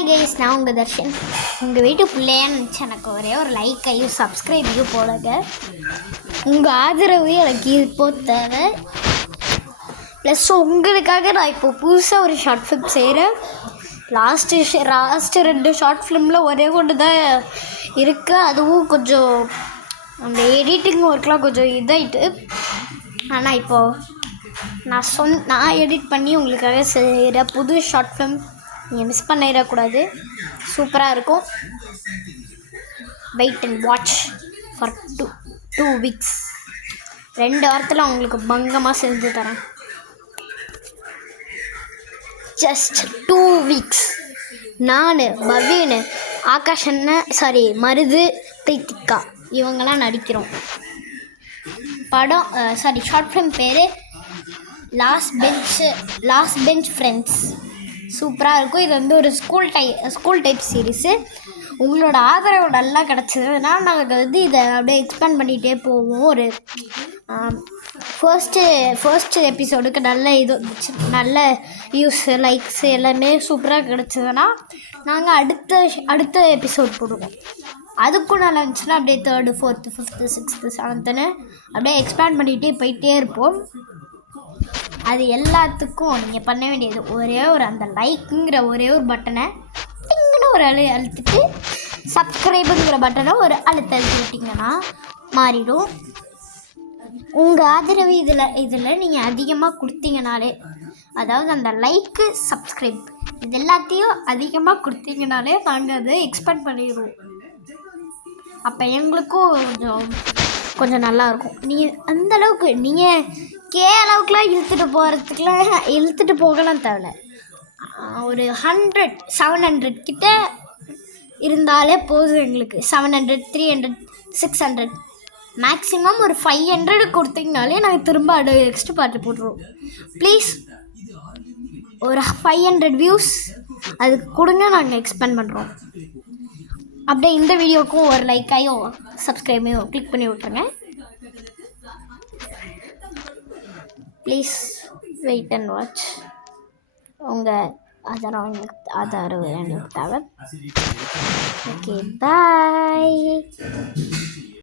Hi guys, நான் உங்கள் தர்ஷன். உங்கள் வீட்டு பிள்ளையான்னு நினச்சி எனக்கு ஒரே ஒரு லைக்கையும் சப்ஸ்கிரைபையும் போடுங்க. உங்கள் ஆதரவு எனக்கு இப்போ தேவை. ப்ளஸ் உங்களுக்காக நான் இப்போ புதுசாக ஒரு ஷார்ட் ஃபிலிம் செய்கிறேன். லாஸ்ட்டு 2 ஷார்ட் ஃபிலிமில் ஒரே ஒன்று தான் இருக்குது. அதுவும் கொஞ்சம் அந்த எடிட்டிங் ஒர்க்லாம் கொஞ்சம் இதாகிட்டு. ஆனால் இப்போது நான் எடிட் பண்ணி உங்களுக்காக செய்கிற புது ஷார்ட் ஃபிலிம் நீங்கள் மிஸ் பண்ணிடக்கூடாது. சூப்பராக இருக்கும். Wait and watch for 2 weeks. 2 வாரத்தில் உங்களுக்கு பங்கமாக செஞ்சு தரேன். Just 2 weeks. நான், பவீன், ஆகாஷ் அண்ணன், மருது, தைத்திகா இவங்கெல்லாம் நடிக்கிறோம். ஷார்ட் ஃபிலிம் பேர் லாஸ்ட் பெஞ்ச் ஃப்ரெண்ட்ஸ். சூப்பராக இருக்கும். இது வந்து ஒரு ஸ்கூல் டைப் சீரீஸு. உங்களோட ஆதரவு நல்லா கிடச்சதுன்னா நாங்கள் வந்து இதை அப்படியே எக்ஸ்பேண்ட் பண்ணிகிட்டே போவோம். ஒரு ஃபர்ஸ்ட்டு எபிசோடுக்கு நல்ல இது நல்ல வியூஸு, லைக்ஸு எல்லாமே சூப்பராக கிடச்சதுன்னா நாங்கள் அடுத்த எபிசோட் போடுவோம். அதுக்கும் நல்லா இருந்துச்சுன்னா அப்படியே 3rd 4th 5th 6th 7th அப்படியே எக்ஸ்பேண்ட் பண்ணிகிட்டே போயிட்டே இருப்போம். அது எல்லாத்துக்கும் நீங்கள் பண்ண வேண்டியது ஒரே ஒரு அந்த லைக்குங்கிற ஒரே ஒரு பட்டனை டிங்குன்னு ஒரு அழுத்திட்டு சப்ஸ்கிரைபுங்கிற பட்டனை ஒரு அழுத்தி விட்டிங்கன்னா மாறிடும். உங்கள் ஆதரவு இதில் நீங்கள் அதிகமாக கொடுத்தீங்கனாலே, அதாவது அந்த லைக்கு, சப்ஸ்கிரைப் இது எல்லாத்தையும் அதிகமாக கொடுத்தீங்கனாலே நாங்கள் அதை எக்ஸ்பெக்ட் பண்ணிடுவோம். அப்போ எங்களுக்கும் கொஞ்சம் நல்லாயிருக்கும். நீங்கள் அந்தளவுக்கு நீங்கள் அளவுக்குலாம் இழுத்துட்டு போகலாம் தேவை. ஒரு 700 கிட்ட இருந்தாலே போதும் எங்களுக்கு. 700 300 600 மேக்ஸிமம் ஒரு 500 கொடுத்தீங்கனாலே நாங்கள் திரும்ப நெக்ஸ்ட் பார்ட்டு போட்டுருவோம். ப்ளீஸ் ஒரு 500 வியூஸ் அதுக்கு கொடுங்க, நாங்கள் எக்ஸ்பேண்ட் பண்ணுறோம். அப்படியே இந்த வீடியோக்கும் ஒரு லைக்கையும் சப்ஸ்கிரைபையும் கிளிக் பண்ணி விட்ருங்க. Please wait and watch. உங்கள் ஆதரவு எங்களுக்கு தேவை. ஓகே, பாய்.